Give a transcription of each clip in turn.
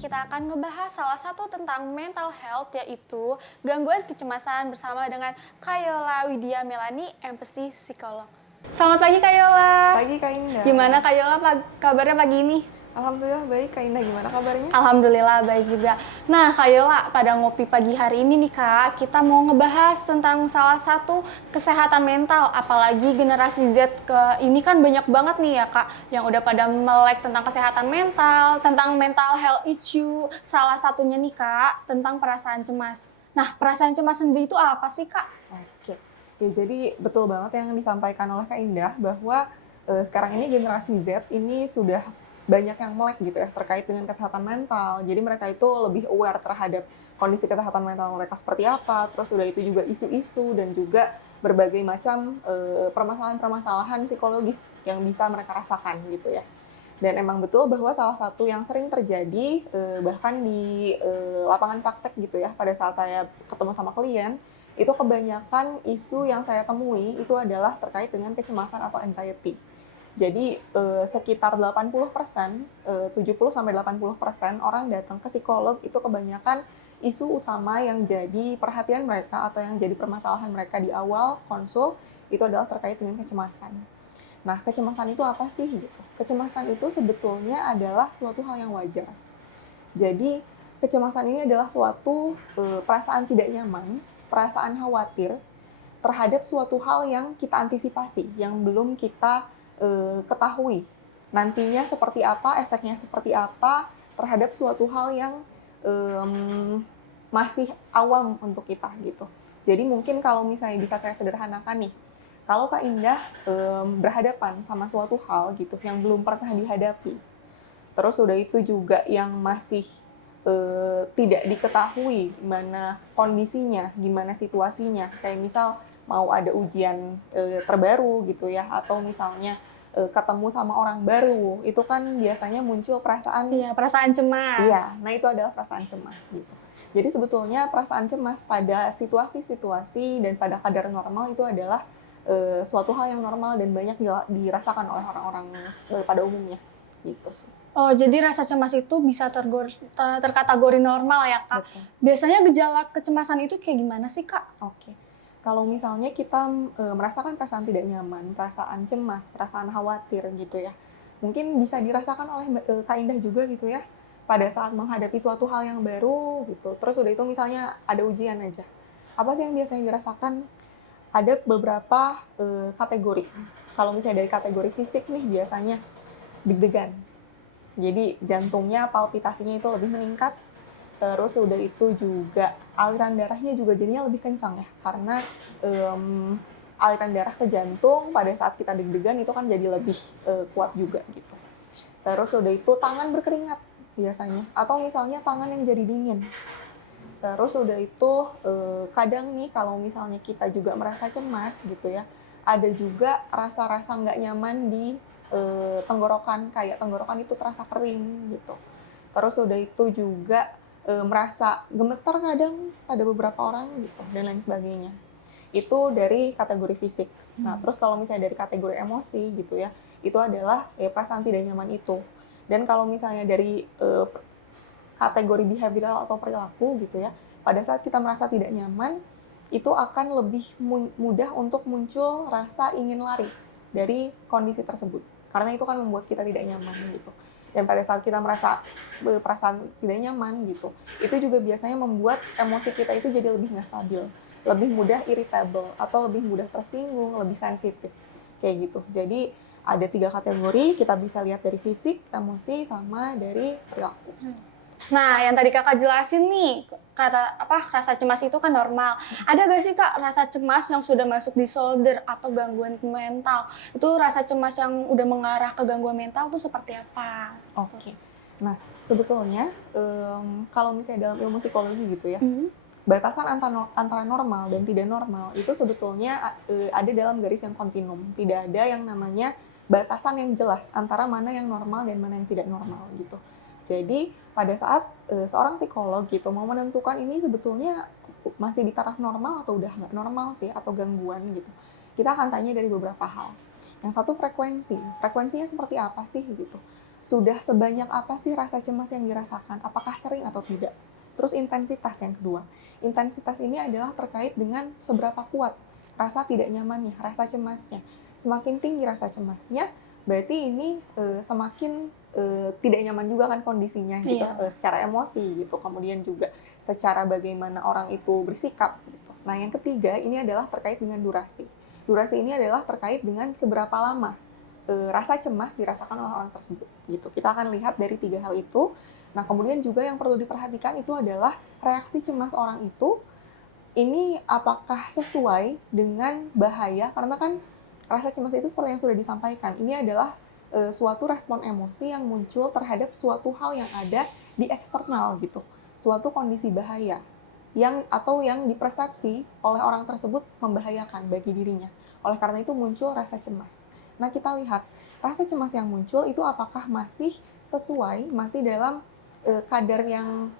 kita akan ngebahas salah satu tentang mental health, yaitu gangguan kecemasan bersama dengan Kayola Widya Melani, empathy psikolog. Selamat pagi Kayola. Pagi Kak Indah. Gimana Kayola kabarnya pagi ini? Alhamdulillah baik. Kak Indah gimana kabarnya? Alhamdulillah baik juga. Nah Kayola, pada ngopi pagi hari ini nih Kak, kita mau ngebahas tentang salah satu kesehatan mental. Apalagi generasi Z ini kan banyak banget nih ya Kak, yang udah pada melek tentang kesehatan mental, tentang mental health issue. Salah satunya nih Kak, tentang perasaan cemas. Nah, perasaan cemas sendiri itu apa sih Kak? Oke. Ya, jadi betul banget yang disampaikan oleh Kak Indah bahwa sekarang ini generasi Z ini sudah banyak yang melek gitu ya terkait dengan kesehatan mental. Jadi mereka itu lebih aware terhadap kondisi kesehatan mental mereka seperti apa. Terus udah itu juga isu-isu dan juga berbagai macam permasalahan-permasalahan psikologis yang bisa mereka rasakan gitu ya. Dan emang betul bahwa salah satu yang sering terjadi bahkan di lapangan praktek gitu ya, pada saat saya ketemu sama klien, itu kebanyakan isu yang saya temui itu adalah terkait dengan kecemasan atau anxiety. Jadi sekitar 80%, 70-80% orang datang ke psikolog itu kebanyakan isu utama yang jadi perhatian mereka atau yang jadi permasalahan mereka di awal konsul itu adalah terkait dengan kecemasan. Nah, kecemasan itu apa sih gitu? Kecemasan itu sebetulnya adalah suatu hal yang wajar. Jadi, kecemasan ini adalah suatu perasaan tidak nyaman, perasaan khawatir terhadap suatu hal yang kita antisipasi, yang belum kita ketahui. Nantinya seperti apa, efeknya seperti apa terhadap suatu hal yang masih awam untuk kita gitu. Jadi mungkin kalau misalnya bisa saya sederhanakan nih, kalau Kak Indah berhadapan sama suatu hal gitu yang belum pernah dihadapi, terus udah itu juga yang masih tidak diketahui gimana kondisinya, gimana situasinya, kayak misal mau ada ujian terbaru gitu ya, atau misalnya ketemu sama orang baru, itu kan biasanya muncul perasaan perasaan cemas. Iya, nah itu adalah perasaan cemas gitu. Jadi sebetulnya perasaan cemas pada situasi-situasi dan pada kadar normal itu adalah suatu hal yang normal dan banyak dirasakan oleh orang-orang pada umumnya gitu sih. Oh, jadi rasa cemas itu bisa terkategori normal ya, Kak? Betul. Biasanya gejala kecemasan itu kayak gimana sih, Kak? Oke. Kalau misalnya kita merasakan perasaan tidak nyaman, perasaan cemas, perasaan khawatir gitu ya, mungkin bisa dirasakan oleh Kak Indah juga gitu ya, pada saat menghadapi suatu hal yang baru gitu. Terus udah itu misalnya ada ujian aja. Apa sih yang biasanya dirasakan? Ada beberapa kategori. Kalau misalnya dari kategori fisik nih biasanya deg-degan. Jadi jantungnya, palpitasinya itu lebih meningkat. Terus udah itu juga aliran darahnya juga jadinya lebih kencang ya. Karena aliran darah ke jantung pada saat kita deg-degan itu kan jadi lebih kuat juga gitu. Terus udah itu tangan berkeringat biasanya. Atau misalnya tangan yang jadi dingin. Terus udah itu kadang nih kalau misalnya kita juga merasa cemas gitu ya, ada juga rasa-rasa nggak nyaman di tenggorokan, kayak tenggorokan itu terasa kering gitu. Terus udah itu juga merasa gemetar kadang pada beberapa orang gitu dan lain sebagainya. Itu dari kategori fisik. Nah, terus kalau misalnya dari kategori emosi gitu ya, itu adalah perasaan tidak nyaman itu. Dan kalau misalnya dari kategori behavioral atau perilaku gitu ya, pada saat kita merasa tidak nyaman, itu akan lebih mudah untuk muncul rasa ingin lari dari kondisi tersebut. Karena itu kan membuat kita tidak nyaman gitu. Dan pada saat kita merasa perasaan tidak nyaman gitu, itu juga biasanya membuat emosi kita itu jadi lebih nggak stabil, lebih mudah irritable, atau lebih mudah tersinggung, lebih sensitif, kayak gitu. Jadi ada 3 kategori, kita bisa lihat dari fisik, emosi, sama dari perilaku. Nah, yang tadi Kakak jelasin nih, rasa cemas itu kan normal. Ada gak sih Kak rasa cemas yang sudah masuk disorder atau gangguan mental? Itu rasa cemas yang udah mengarah ke gangguan mental itu seperti apa? Oke. Nah, sebetulnya kalau misalnya dalam ilmu psikologi gitu ya, batasan antara normal dan tidak normal itu sebetulnya ada dalam garis yang kontinum. Tidak ada yang namanya batasan yang jelas antara mana yang normal dan mana yang tidak normal gitu. Jadi pada saat seorang psikolog gitu mau menentukan ini sebetulnya masih di taraf normal atau udah nggak normal sih atau gangguan gitu, kita akan tanya dari beberapa hal. Yang satu frekuensinya seperti apa sih gitu. Sudah sebanyak apa sih rasa cemas yang dirasakan? Apakah sering atau tidak? Terus intensitas yang kedua. Intensitas ini adalah terkait dengan seberapa kuat rasa tidak nyamannya, rasa cemasnya. Semakin tinggi rasa cemasnya, berarti ini semakin tidak nyaman juga kan kondisinya gitu, Iya. secara emosi gitu. Kemudian juga secara bagaimana orang itu bersikap gitu. Nah, yang ketiga ini adalah terkait dengan durasi. Durasi ini adalah terkait dengan seberapa lama rasa cemas dirasakan oleh orang tersebut gitu. Kita akan lihat dari 3 hal itu. Nah, kemudian juga yang perlu diperhatikan itu adalah reaksi cemas orang itu ini apakah sesuai dengan bahaya, karena kan rasa cemas itu seperti yang sudah disampaikan, ini adalah suatu respon emosi yang muncul terhadap suatu hal yang ada di eksternal gitu, suatu kondisi bahaya yang dipersepsi oleh orang tersebut membahayakan bagi dirinya. Oleh karena itu muncul rasa cemas. Nah, kita lihat rasa cemas yang muncul itu apakah masih sesuai, masih dalam kadar yang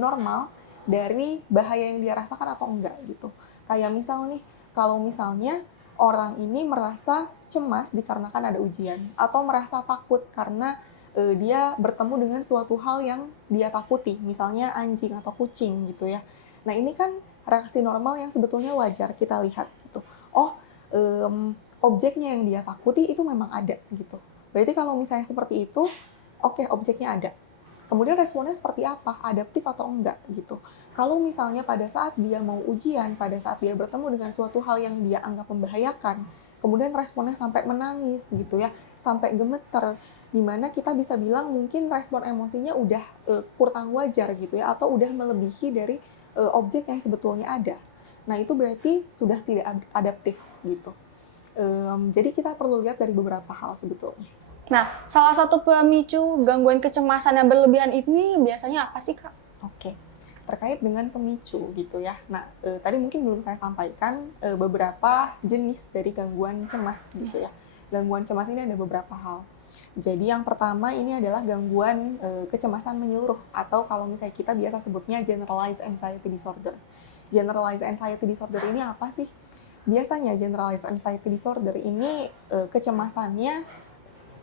normal dari bahaya yang dia rasakan atau enggak gitu. Kayak misal nih, kalau misalnya orang ini merasa cemas dikarenakan ada ujian, atau merasa takut karena dia bertemu dengan suatu hal yang dia takuti, misalnya anjing atau kucing gitu ya. Nah, ini kan reaksi normal yang sebetulnya wajar kita lihat gitu. Oh, objeknya yang dia takuti itu memang ada gitu. Berarti kalau misalnya seperti itu, oke, objeknya ada. Kemudian responnya seperti apa? Adaptif atau enggak gitu. Kalau misalnya pada saat dia mau ujian, pada saat dia bertemu dengan suatu hal yang dia anggap membahayakan, kemudian responnya sampai menangis gitu ya, sampai gemeter, dimana kita bisa bilang mungkin respon emosinya udah kurang wajar gitu ya, atau udah melebihi dari objek yang sebetulnya ada. Nah, itu berarti sudah tidak adaptif gitu. Jadi kita perlu lihat dari beberapa hal sebetulnya. Nah, salah satu pemicu gangguan kecemasan yang berlebihan ini biasanya apa sih, Kak? Oke, terkait dengan pemicu gitu ya. Nah, tadi mungkin belum saya sampaikan beberapa jenis dari gangguan cemas gitu ya. Gangguan cemas ini ada beberapa hal. Jadi yang pertama ini adalah gangguan kecemasan menyeluruh, atau kalau misalnya kita biasa sebutnya generalized anxiety disorder. Generalized anxiety disorder ini apa sih? Biasanya generalized anxiety disorder ini kecemasannya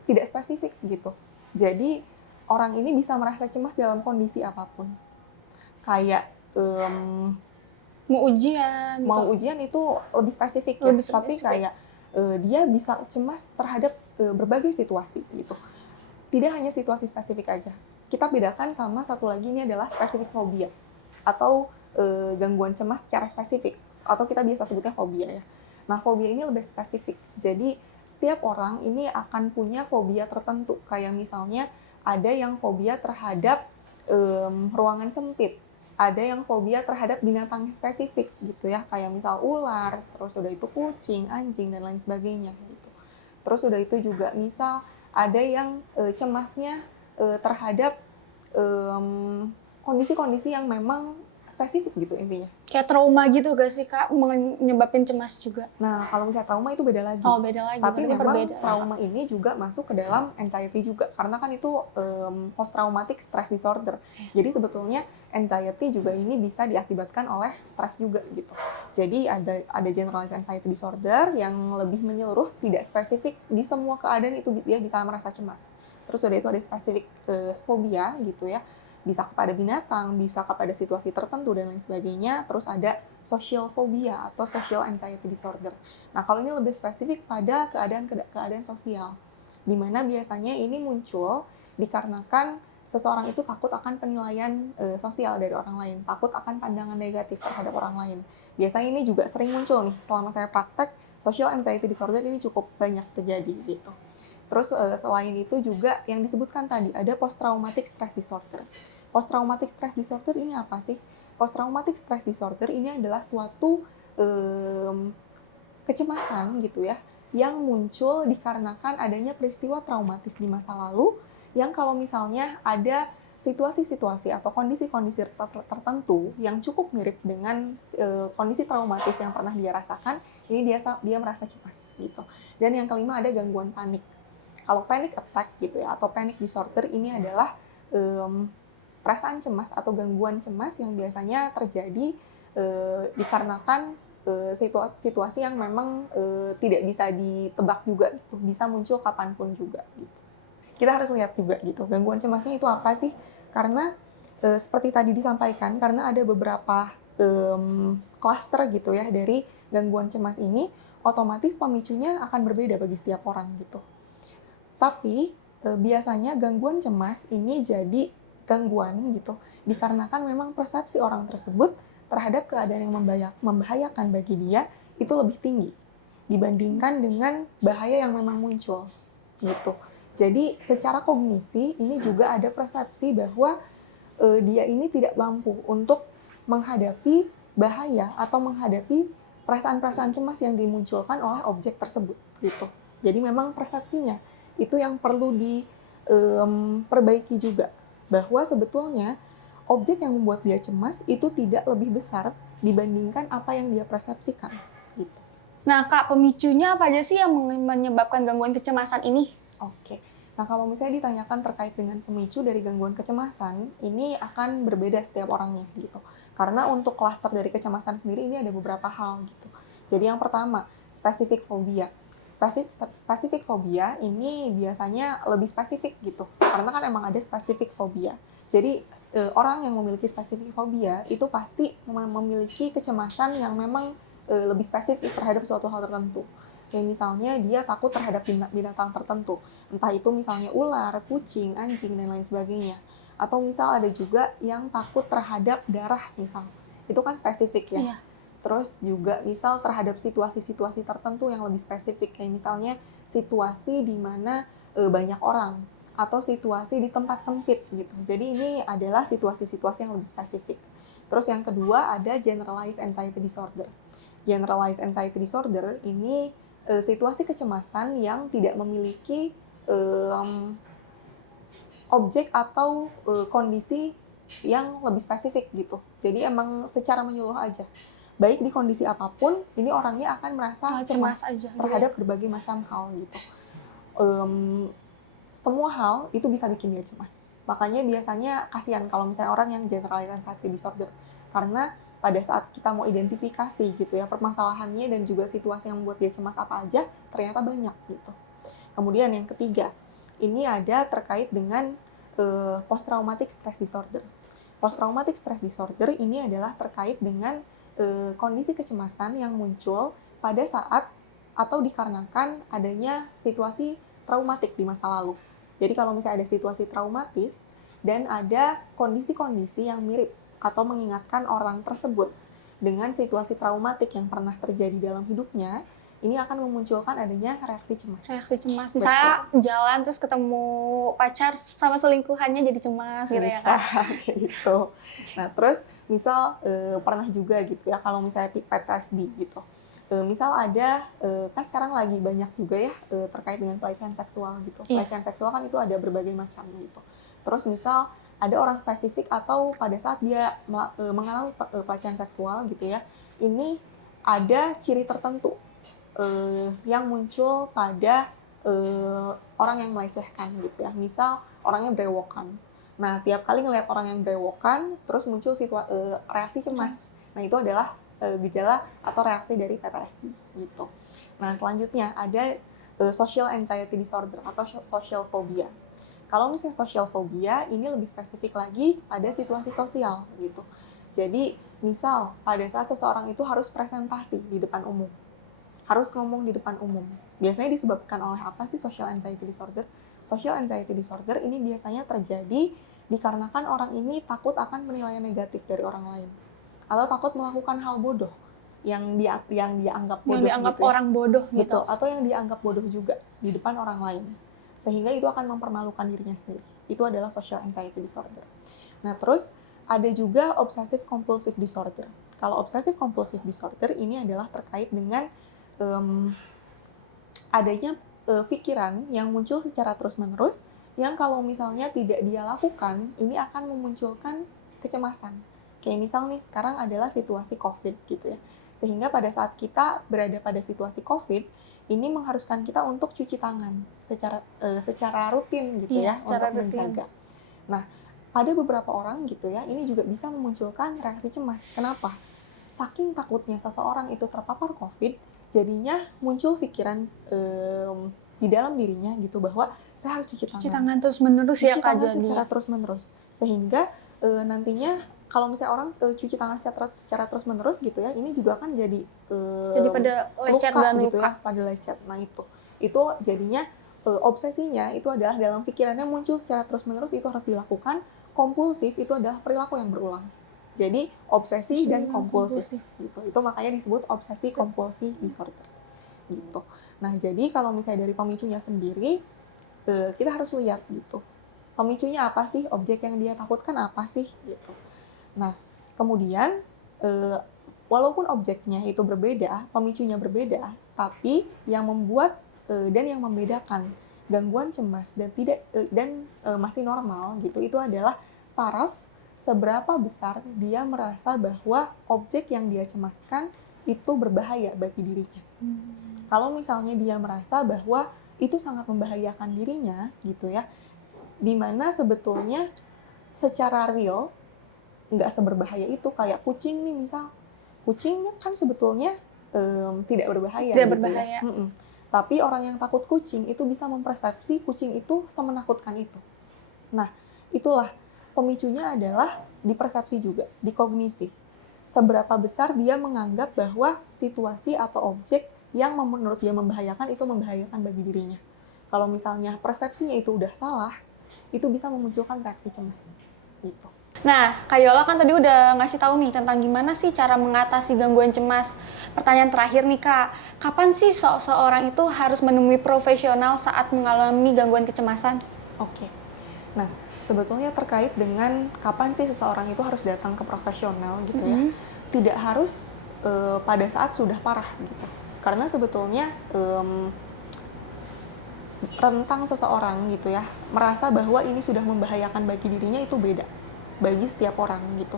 tidak spesifik gitu. Jadi orang ini bisa merasa cemas dalam kondisi apapun. Kayak Mau ujian mau gitu. ujian itu lebih spesifik ya. Lebih Tapi spesifik. kayak dia bisa cemas terhadap berbagai situasi gitu. Tidak hanya situasi spesifik aja. Kita bedakan sama satu lagi, ini adalah spesifik fobia atau gangguan cemas secara spesifik, atau kita biasa sebutnya fobia ya. Nah, fobia ini lebih spesifik. Jadi setiap orang ini akan punya fobia tertentu. Kayak misalnya ada yang fobia terhadap ruangan sempit, ada yang fobia terhadap binatang spesifik gitu ya, kayak misal ular, terus udah itu kucing, anjing, dan lain sebagainya gitu. Terus udah itu juga misal ada yang cemasnya terhadap kondisi-kondisi yang memang spesifik gitu intinya. Kayak trauma gitu gak sih, Kak? Menyebabin cemas juga. Nah, kalau misalnya trauma itu beda lagi. Oh, beda lagi. Tapi Berarti memang berbeda. trauma ini juga masuk ke dalam anxiety juga, karena kan itu post-traumatic stress disorder. Jadi sebetulnya anxiety juga ini bisa diakibatkan oleh stres juga gitu. Jadi ada generalized anxiety disorder yang lebih menyeluruh, tidak spesifik di semua keadaan itu dia bisa merasa cemas. Terus udah itu ada spesifik fobia gitu ya. Bisa kepada binatang, bisa kepada situasi tertentu, dan lain sebagainya. Terus ada social phobia atau social anxiety disorder. Nah, kalau ini lebih spesifik pada keadaan sosial, di mana biasanya ini muncul dikarenakan seseorang itu takut akan penilaian sosial dari orang lain, takut akan pandangan negatif terhadap orang lain. Biasanya ini juga sering muncul nih, selama saya praktek, social anxiety disorder ini cukup banyak terjadi gitu. Terus selain itu juga yang disebutkan tadi, ada post-traumatic stress disorder. Post-traumatic stress disorder ini apa sih? Post-traumatic stress disorder ini adalah suatu kecemasan gitu ya, yang muncul dikarenakan adanya peristiwa traumatis di masa lalu, yang kalau misalnya ada situasi-situasi atau kondisi-kondisi tertentu yang cukup mirip dengan kondisi traumatis yang pernah dia rasakan, ini dia merasa cemas gitu. Dan yang kelima ada gangguan panik. Kalau panic attack gitu ya, atau panic disorder ini adalah perasaan cemas atau gangguan cemas yang biasanya terjadi dikarenakan situasi yang memang tidak bisa ditebak juga gitu, bisa muncul kapanpun juga gitu. kita harus lihat juga gitu, gangguan cemasnya itu apa sih? Karena seperti tadi disampaikan, karena ada beberapa klaster gitu ya dari gangguan cemas ini, otomatis pemicunya akan berbeda bagi setiap orang gitu. Tapi biasanya gangguan cemas ini jadi gangguan gitu dikarenakan memang persepsi orang tersebut terhadap keadaan yang membahayakan bagi dia itu lebih tinggi dibandingkan dengan bahaya yang memang muncul gitu. Jadi secara kognisi ini juga ada persepsi bahwa dia ini tidak mampu untuk menghadapi bahaya atau menghadapi perasaan-perasaan cemas yang dimunculkan oleh objek tersebut gitu. Jadi memang persepsinya itu yang perlu diperbaiki juga, bahwa sebetulnya objek yang membuat dia cemas itu tidak lebih besar dibandingkan apa yang dia persepsikan gitu. Nah Kak, pemicunya apa aja sih yang menyebabkan gangguan kecemasan ini? Oke. Nah, kalau misalnya ditanyakan terkait dengan pemicu dari gangguan kecemasan, ini akan berbeda setiap orangnya gitu. Karena untuk klaster dari kecemasan sendiri ini ada beberapa hal gitu. Jadi yang pertama, spesifik fobia. Spesifik fobia ini biasanya lebih spesifik gitu. Karena kan emang ada spesifik fobia. Jadi orang yang memiliki spesifik fobia itu pasti memiliki kecemasan yang memang lebih spesifik terhadap suatu hal tertentu. Kayak misalnya dia takut terhadap binatang tertentu. Entah itu misalnya ular, kucing, anjing, dan lain sebagainya. Atau misal ada juga yang takut terhadap darah misal. Itu kan spesifik ya. Iya. Terus juga misal terhadap situasi-situasi tertentu yang lebih spesifik. Kayak misalnya situasi di mana banyak orang. Atau situasi di tempat sempit gitu. Jadi ini adalah situasi-situasi yang lebih spesifik. Terus yang kedua ada generalized anxiety disorder. Generalized anxiety disorder ini situasi kecemasan yang tidak memiliki objek atau kondisi yang lebih spesifik gitu. Jadi emang secara menyeluruh aja. Baik di kondisi apapun, ini orangnya akan merasa cemas aja terhadap berbagai macam hal gitu. Semua hal itu bisa bikin dia cemas. Makanya biasanya kasihan kalau misalnya orang yang generalized anxiety disorder. Karena pada saat kita mau identifikasi gitu ya permasalahannya dan juga situasi yang membuat dia cemas apa aja, ternyata banyak gitu. Kemudian yang ketiga, ini ada terkait dengan post-traumatic stress disorder. Post-traumatic stress disorder ini adalah terkait dengan kondisi kecemasan yang muncul pada saat atau dikarenakan adanya situasi traumatik di masa lalu. Jadi kalau misalnya ada situasi traumatis dan ada kondisi-kondisi yang mirip atau mengingatkan orang tersebut dengan situasi traumatik yang pernah terjadi dalam hidupnya, ini akan memunculkan adanya reaksi cemas. Reaksi cemas. Misalnya jalan terus ketemu pacar sama selingkuhannya jadi cemas gitu ya Kak? Kayak gitu. Nah terus misal pernah juga gitu ya kalau misalnya PTSD gitu. Misal ada, kan sekarang lagi banyak juga ya terkait dengan pelecehan seksual gitu. Iya. Pelecehan seksual kan itu ada berbagai macam gitu. Terus misal ada orang spesifik atau pada saat dia mengalami pelecehan seksual gitu ya, ini ada ciri tertentu yang muncul pada orang yang melecehkan gitu ya. Misal orangnya brewokan. Nah, tiap kali ngelihat orang yang brewokan, terus muncul reaksi cemas. Nah, itu adalah gejala atau reaksi dari PTSD gitu. Nah, selanjutnya ada social anxiety disorder atau social phobia. Kalau misalnya social phobia, ini lebih spesifik lagi pada situasi sosial gitu. Jadi, misal pada saat seseorang itu harus presentasi di depan umum, harus ngomong di depan umum. Biasanya disebabkan oleh apa sih social anxiety disorder? Social anxiety disorder ini biasanya terjadi dikarenakan orang ini takut akan penilaian negatif dari orang lain. Atau takut melakukan hal bodoh yang dianggap bodoh, yang dianggap gitu ya. orang bodoh gitu. Betul, atau yang dianggap bodoh juga di depan orang lain. Sehingga itu akan mempermalukan dirinya sendiri. Itu adalah social anxiety disorder. Nah, terus ada juga obsessive compulsive disorder. Kalau obsessive compulsive disorder ini adalah terkait dengan adanya pikiran yang muncul secara terus-menerus yang kalau misalnya tidak dia lakukan, ini akan memunculkan kecemasan. Kayak misal nih, sekarang adalah situasi COVID gitu ya. Sehingga pada saat kita berada pada situasi COVID, ini mengharuskan kita untuk cuci tangan secara rutin gitu ya, secara untuk rutin. menjaga. Nah, pada beberapa orang gitu ya, ini juga bisa memunculkan reaksi cemas. Kenapa? Saking takutnya seseorang itu terpapar COVID, jadinya muncul pikiran di dalam dirinya gitu bahwa saya harus cuci Cuci tangan. tangan terus-menerus ya, Cuci Kak, tangan jadi. secara terus-menerus. Sehingga nantinya kalau misalnya orang cuci tangan secara terus-menerus gitu ya, ini juga kan jadi Jadi pada lecet luka dan gitu luka. ya, pada lecet. Nah itu jadinya obsesinya itu adalah dalam pikirannya muncul secara terus-menerus, itu harus dilakukan. Kompulsif itu adalah perilaku yang berulang. Jadi obsesi dan kompulsif gitu. Itu makanya disebut obsesi kompulsi disorder gitu. Nah, jadi kalau misalnya dari pemicunya sendiri, kita harus lihat gitu. Pemicunya apa sih? Objek yang dia takutkan apa sih? Gitu. Nah, kemudian walaupun objeknya itu berbeda, pemicunya berbeda, tapi yang membuat dan yang membedakan gangguan cemas dan masih normal gitu, itu adalah taraf seberapa besar dia merasa bahwa objek yang dia cemaskan itu berbahaya bagi dirinya. Kalau misalnya dia merasa bahwa itu sangat membahayakan dirinya gitu ya, dimana sebetulnya secara real nggak seberbahaya itu. Kayak kucing nih misal, kucing kan sebetulnya tidak berbahaya Tidak gitu berbahaya. ya. Tapi orang yang takut kucing itu bisa mempersepsi kucing itu semenakutkan itu. Nah, itulah pemicunya adalah di persepsi juga, di kognisi. Seberapa besar dia menganggap bahwa situasi atau objek yang menurut dia membahayakan itu membahayakan bagi dirinya. Kalau misalnya persepsinya itu udah salah, itu bisa memunculkan reaksi cemas gitu. Nah, Kak Yola kan tadi udah ngasih tahu nih tentang gimana sih cara mengatasi gangguan cemas. Pertanyaan terakhir nih Kak, kapan sih seorang itu harus menemui profesional saat mengalami gangguan kecemasan? Oke. Nah, sebetulnya terkait dengan kapan sih seseorang itu harus datang ke profesional gitu ya. Tidak harus pada saat sudah parah gitu. Karena sebetulnya rentang seseorang gitu ya merasa bahwa ini sudah membahayakan bagi dirinya itu beda bagi setiap orang gitu.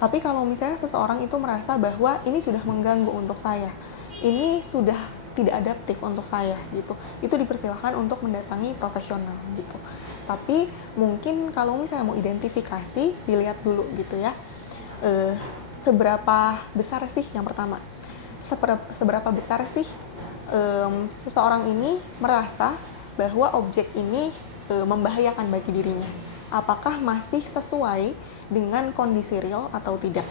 Tapi kalau misalnya seseorang itu merasa bahwa ini sudah mengganggu untuk saya, ini sudah tidak adaptif untuk saya gitu, itu dipersilahkan untuk mendatangi profesional gitu. Tapi mungkin kalau misalnya mau identifikasi, dilihat dulu gitu ya, seberapa besar sih yang pertama, seberapa besar sih seseorang ini merasa bahwa objek ini membahayakan bagi dirinya. Apakah masih sesuai dengan kondisi real atau tidak.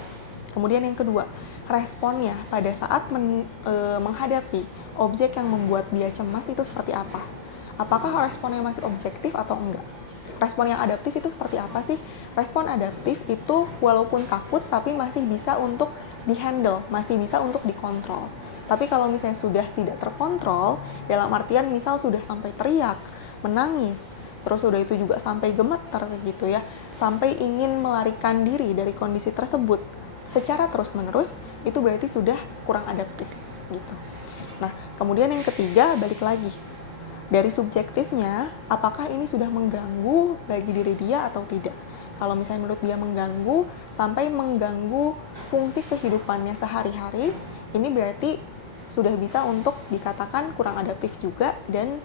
Kemudian yang kedua, responnya pada saat menghadapi objek yang membuat dia cemas itu seperti apa. Apakah responnya masih objektif atau enggak. Respon yang adaptif itu seperti apa sih? Respon adaptif itu walaupun takut tapi masih bisa untuk dihandle, masih bisa untuk dikontrol. Tapi kalau misalnya sudah tidak terkontrol, dalam artian misal sudah sampai teriak, menangis, terus udah itu juga sampai gemeter gitu ya, sampai ingin melarikan diri dari kondisi tersebut secara terus-menerus, itu berarti sudah kurang adaptif gitu. Nah, kemudian yang ketiga, balik lagi. Dari subjektifnya, apakah ini sudah mengganggu bagi diri dia atau tidak? Kalau misalnya menurut dia mengganggu, sampai mengganggu fungsi kehidupannya sehari-hari, ini berarti sudah bisa untuk dikatakan kurang adaptif juga dan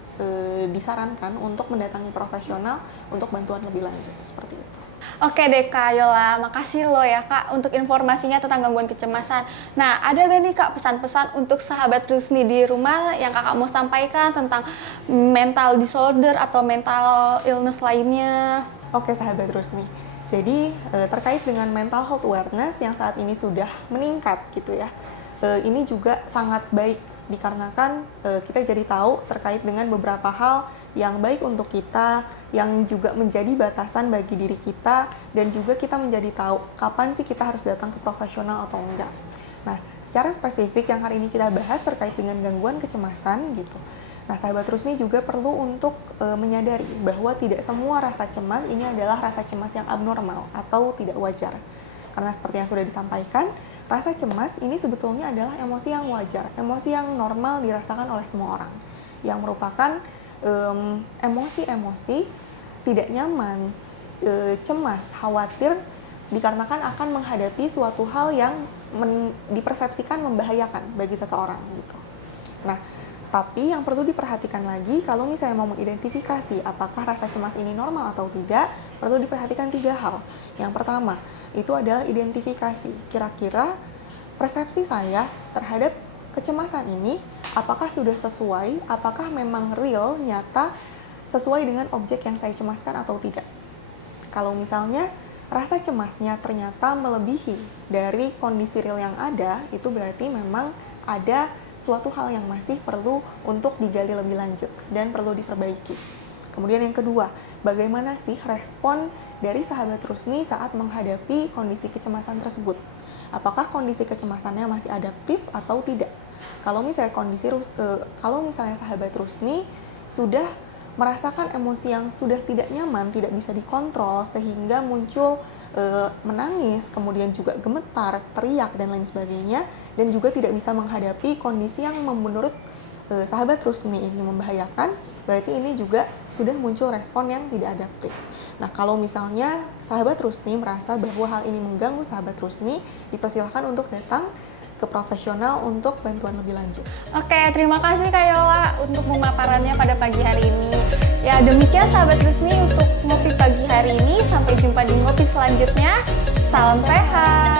disarankan untuk mendatangi profesional untuk bantuan lebih lanjut, seperti itu. Oke deh Kak Yola, makasih loh ya Kak untuk informasinya tentang gangguan kecemasan. Nah, ada gak nih Kak pesan-pesan untuk sahabat Rusni di rumah yang Kakak mau sampaikan tentang mental disorder atau mental illness lainnya? Oke sahabat Rusni, jadi terkait dengan mental health awareness yang saat ini sudah meningkat gitu ya, ini juga sangat baik dikarenakan kita jadi tahu terkait dengan beberapa hal yang baik untuk kita, yang juga menjadi batasan bagi diri kita, dan juga kita menjadi tahu kapan sih kita harus datang ke profesional atau enggak. Nah, secara spesifik yang hari ini kita bahas terkait dengan gangguan kecemasan gitu. Nah, sahabat Rusni juga perlu untuk menyadari bahwa tidak semua rasa cemas ini adalah rasa cemas yang abnormal atau tidak wajar. Karena seperti yang sudah disampaikan, rasa cemas ini sebetulnya adalah emosi yang wajar, emosi yang normal dirasakan oleh semua orang, yang merupakan emosi-emosi tidak nyaman, cemas, khawatir, dikarenakan akan menghadapi suatu hal yang dipersepsikan membahayakan bagi seseorang gitu. Nah, tapi yang perlu diperhatikan lagi, kalau misalnya mau mengidentifikasi apakah rasa cemas ini normal atau tidak, perlu diperhatikan 3 hal. Yang pertama, itu adalah identifikasi. Kira-kira persepsi saya terhadap kecemasan ini apakah sudah sesuai, apakah memang real, nyata, sesuai dengan objek yang saya cemaskan atau tidak. Kalau misalnya rasa cemasnya ternyata melebihi dari kondisi real yang ada, itu berarti memang ada suatu hal yang masih perlu untuk digali lebih lanjut dan perlu diperbaiki. Kemudian yang kedua, bagaimana sih respon dari sahabat Rusni saat menghadapi kondisi kecemasan tersebut? Apakah kondisi kecemasannya masih adaptif atau tidak? Kalau misalnya sahabat Rusni sudah merasakan emosi yang sudah tidak nyaman, tidak bisa dikontrol, sehingga muncul menangis, kemudian juga gemetar, teriak, dan lain sebagainya, dan juga tidak bisa menghadapi kondisi yang menurut sahabat Rusni ini membahayakan, berarti ini juga sudah muncul respon yang tidak adaptif. Nah, kalau misalnya sahabat Rusni merasa bahwa hal ini mengganggu sahabat Rusni, dipersilakan untuk datang ke profesional untuk bantuan lebih lanjut. Oke, terima kasih Kak Yola untuk pemaparannya pada pagi hari ini. Ya, demikian sahabat Rusni untuk ngopi pagi hari ini. Sampai jumpa di ngopi selanjutnya. Salam sehat.